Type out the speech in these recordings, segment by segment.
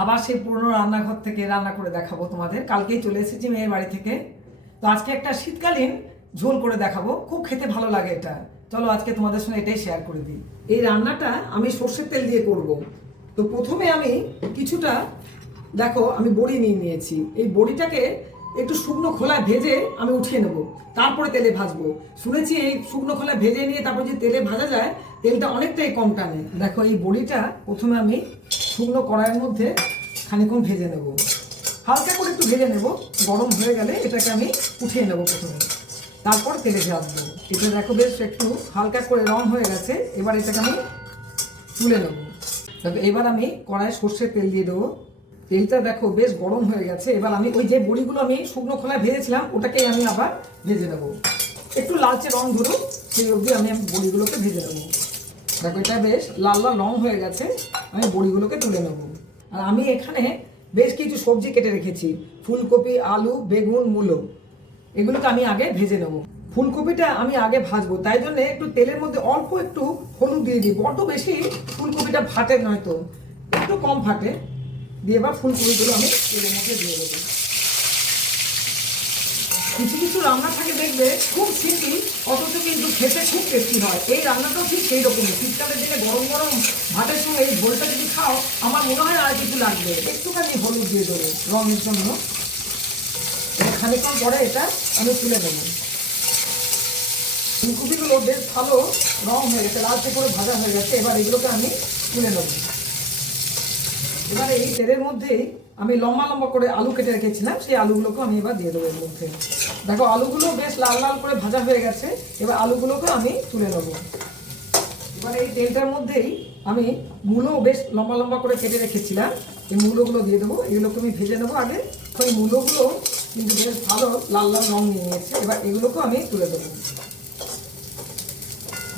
আবার সেই পুরনো রান্নাঘর থেকে রান্না করে দেখাবো তোমাদের। কালকেই চলে এসেছি মেয়ের বাড়ি থেকে, তো আজকে একটা শীতকালীন ঝোল করে দেখাবো। খুব খেতে ভালো লাগে এটা। চলো আজকে তোমাদের সঙ্গে এটাই শেয়ার করে দিই। এই রান্নাটা আমি সর্ষের তেল দিয়ে করব। তো প্রথমে আমি কিছুটা দেখো আমি বড়ি নিয়ে নিয়েছি। এই বড়িটাকে একটু শুকনো খোলায় ভেজে আমি উঠিয়ে নেব, তারপরে তেলে ভাজবো। শুনেছি এই শুকনো খোলায় ভেজে নিয়ে তারপর যদি তেলে ভাজা যায় তেলটা অনেকটাই কম টানে। দেখো এই বড়িটা প্রথমে আমি শুকনো কড়াইয়ের মধ্যে খানিকক্ষণ ভেজে নেব, হালকা করে একটু ভেজে নেব। গরম হয়ে গেলে এটাকে আমি উঠিয়ে নেব প্রথমে, তারপর তেলে ভাজবো। এটা দেখো বেশ একটু হালকা করে রং হয়ে গেছে। এবার এটাকে আমি তুলে নেব। দেখো এবার আমি কড়াইয়ে সর্ষের তেল দিয়ে দেবো। তেলটা দেখো বেশ গরম হয়ে গেছে। এবার আমি ওই যে বড়িগুলো আমি শুকনো খোলায় ভেজেছিলাম ওটাকেই আমি আবার ভেজে নেব। একটু লালচে রং ধরুক সেই অবধি আমি বড়িগুলোকে ভেজে নেব। দেখো এটা বেশ লাল লাল রং হয়ে গেছে, আমি বড়িগুলোকে তুলে নেব। আর আমি এখানে বেশ কিছু সবজি কেটে রেখেছি, ফুলকপি, আলু, বেগুন, মূলো। এগুলোকে আমি আগে ভেজে নেব। ফুলকপিটা আমি আগে ভাজবো, তাই জন্য একটু তেলের মধ্যে অল্প একটু হলুদ দিয়ে দিই। বড্ড বেশি ফুলকপিটা ফাটে নয়তো, একটু কম ফাটে দিয়ে এবার ফুলকপিগুলো আমি তেলের মধ্যে দিয়ে দেবো। কিছু কিছু রান্না থাকে দেখবে খুব সিম্পল, অথচ কিন্তু খেতে খুব টেস্টি হয়। এই রান্নাটাও ঠিক সেই রকমই। শীতকালের দিনে গরম গরম ভাতের সঙ্গে এই ঝোলটা যদি খাও, আমার মনে হয় আর কিছু লাগবে। একটুখানি হলুদ দিয়ে দেবো রঙের জন্য। খানিকক্ষণ পরে এটা আমি তুলে দেবো। ফুলকপিগুলো বেশ ভালো রং হয়ে গেছে, লালচে করে ভাজা হয়ে গেছে। এবার এগুলোকে আমি তুলে নেবো। এবার এই তেলের মধ্যেই আমি লম্বা লম্বা করে আলু কেটে রেখেছিলাম, সেই আলুগুলোকে আমি এবার দিয়ে দেবো এর মধ্যে। দেখো আলুগুলো বেশ লাল লাল করে ভাজা হয়ে গেছে। এবার আলুগুলোকে আমি তুলে নেবো। এবার এই তেলটার মধ্যেই আমি মূলো বেশ লম্বা লম্বা করে কেটে রেখেছিলাম, এই মূলোগুলো দিয়ে দেবো। এগুলোকে আমি ভেজে নেবো আগে। ওই মূলোগুলো কিন্তু বেশ ভালো লাল লাল রং নিয়ে নিয়েছে। এবার এগুলোকেও আমি তুলে দেবো।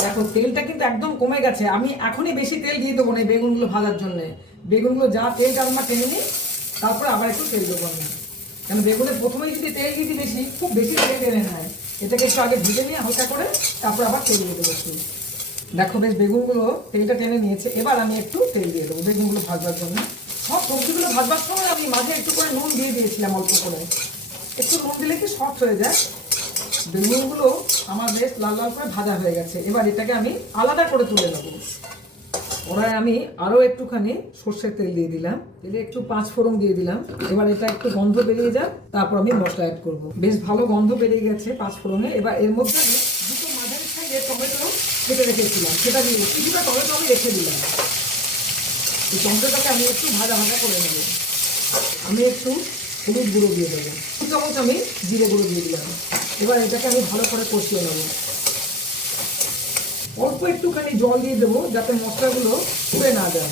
দেখো তেলটা কিন্তু একদম কমে গেছে। আমি এখনই বেশি তেল দিয়ে দেবো না এই বেগুনগুলো ভাজার জন্য। বেগুনগুলো যা তেল আমরা টেনে নিই, তারপরে আবার একটু তেল দেবো আমি। কেন বেগুনের প্রথমেই যদি তেল দিই বেশি, খুব বেশি তেল টেনে নেয়। এটাকে একটু আগে ভেজে নিয়ে হালকা করে তারপর আবার তেল দিয়ে দেবো একটু। দেখো বেশ বেগুনগুলো তেলটা টেনে নিয়েছে। এবার আমি একটু তেল দিয়ে দেবো বেগুনগুলো ভাজবার জন্য। সব সবজিগুলো ভাজবার সময় আমি মাঝে একটু করে নুন দিয়ে দিয়েছিলাম, অল্প করে। একটু নুন দিলে কি সফট হয়ে যায়। বেগুনগুলো আমার বেশ লাল লাল করে ভাজা হয়ে গেছে। এবার এটাকে আমি আলাদা করে তুলে নেবো। ওরাই আমি আরও একটুখানি সর্ষের তেল দিয়ে দিলাম, তেলে একটু 5 ফোড়ন দিয়ে দিলাম। এবার এটা একটু গন্ধ বেরিয়ে যাক, তারপর আমি মশলা অ্যাড করবো। বেশ ভালো গন্ধ বেরিয়ে গেছে 5 ফোড়নে। এবার এর মধ্যে আমি দুটো মাঝারি সাইজের টমেটো কেটে রেখেছিলাম, সেটা দিয়ে কিছুটা টমেটো আমি রেখে দিলাম। এই টমেটোটাকে আমি একটু ভাজা ভাজা করে নেব। আমি একটু হলুদ গুঁড়ো দিয়ে দেবো, 2 চামচ আমি জিরে গুঁড়ো দিয়ে দিলাম। এবার এটাকে আমি ভালো করে কষিয়ে নেবো। অল্প একটুখানি জল দিয়ে দেবো যাতে মশলাগুলো পুড়ে না যায়।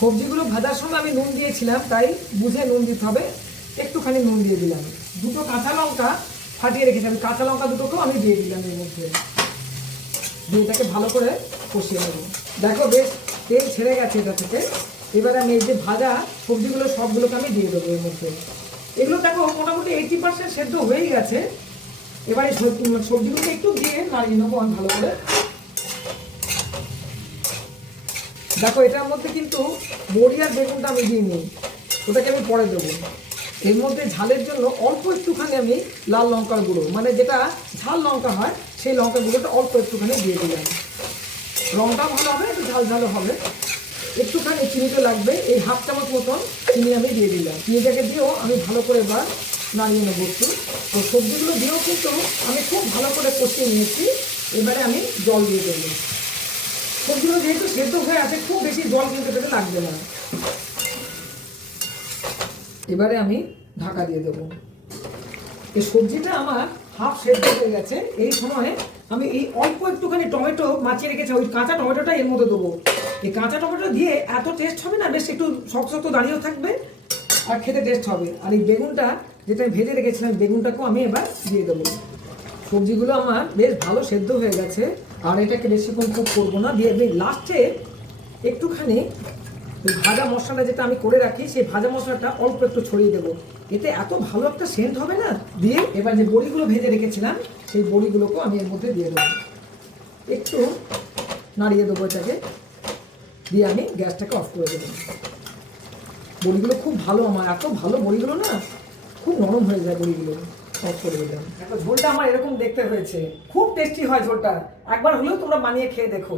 সবজিগুলো ভাজার সময় আমি নুন দিয়েছিলাম, তাই বুঝে নুন দিতে হবে। একটুখানি নুন দিয়ে দিলাম। দুটো কাঁচা লঙ্কা ফাটিয়ে রেখেছিলাম, কাঁচা লঙ্কা দুটোকেও আমি দিয়ে দিলাম এর মধ্যে। দিয়ে এটাকে ভালো করে কষিয়ে নেব। দেখো বেশ তেল ছেড়ে গেছে এটা থেকে। এবার আমি এই যে ভাজা সবজিগুলো সবগুলোকে আমি দিয়ে দেবো এর মধ্যে। এগুলো দেখো মোটামুটি 80% সেদ্ধ হয়েই গেছে। এবার এই সবজিগুলোকে একটু দিয়ে নাড়িয়ে নেবো আমি ভালো করে। দেখো এটার মধ্যে কিন্তু বড়ি আর বেগুনটা আমি দিয়ে নিই, ওটাকে আমি পরে দেবো। এর মধ্যে ঝালের জন্য অল্প একটুখানি আমি লাল লঙ্কার গুঁড়ো, মানে যেটা ঝাল লঙ্কা হয় সেই লঙ্কার গুঁড়োটা অল্প একটুখানি দিয়ে দিলাম। রঙটা ভালো হবে, একটু ঝাল ঝালও হবে। একটুখানি চিনিতে লাগবে, এই 1/2 চামচ মতন চিনি আমি দিয়ে দিলাম। চিনিটাকে দিয়েও আমি ভালো করে এবার নাড়িয়ে নেবো একটু। তো সবজিগুলো দিয়েও কিন্তু আমি খুব ভালো করে কষিয়ে নিয়েছি। এবারে আমি জল দিয়ে দেবো। সবজিগুলো যেহেতু সেদ্ধ হয়ে আছে, খুব বেশি জল কিন্তু এটাতে লাগবে না। এবারে আমি ঢাকা দিয়ে দেবো। এই সবজিটা আমার হাফ সেদ্ধ হয়ে গেছে। এই সময় আমি এই অল্প একটুখানি টমেটো মাখিয়ে রেখেছি, ওই কাঁচা টমেটোটা এর মধ্যে দেবো। এই কাঁচা টমেটো দিয়ে এত টেস্ট হবে না, বেশ একটু শক্ত শক্ত দাঁড়িয়েও থাকবে আর খেতে টেস্ট হবে। আর এই বেগুনটা যেটা আমি ভেজে রেখেছিলাম, বেগুনটাকেও আমি এবার দিয়ে দেবো। সবজিগুলো আমার বেশ ভালো সেদ্ধ হয়ে গেছে। আর এটাকে বেশিক্ষণ কুক করবো না। দিয়ে আমি লাস্টে একটুখানি ভাজা মশলাটা যেটা আমি করে রাখি, সেই ভাজা মশলাটা অল্প একটু ছড়িয়ে দেবো। এতে এত ভালো একটা সেন্ট হবে না। দিয়ে এবার যে বড়িগুলো ভেজে রেখেছিলাম সেই বড়িগুলোকেও আমি এর মধ্যে দিয়ে দেবো। একটু নাড়িয়ে দেবো এটাকে, দিয়ে আমি গ্যাসটাকে অফ করে দেবো। বড়িগুলো খুব ভালো, আমার এত ভালো বড়িগুলো না, খুব নরম হয়ে যায় বড়িগুলো। অফ করে দিলাম। দেখো ঝোলটা আমার এরকম দেখতে হয়েছে, খুব টেস্টি হয় ঝোলটা, একবার হলেও তোমরা বানিয়ে খেয়ে দেখো।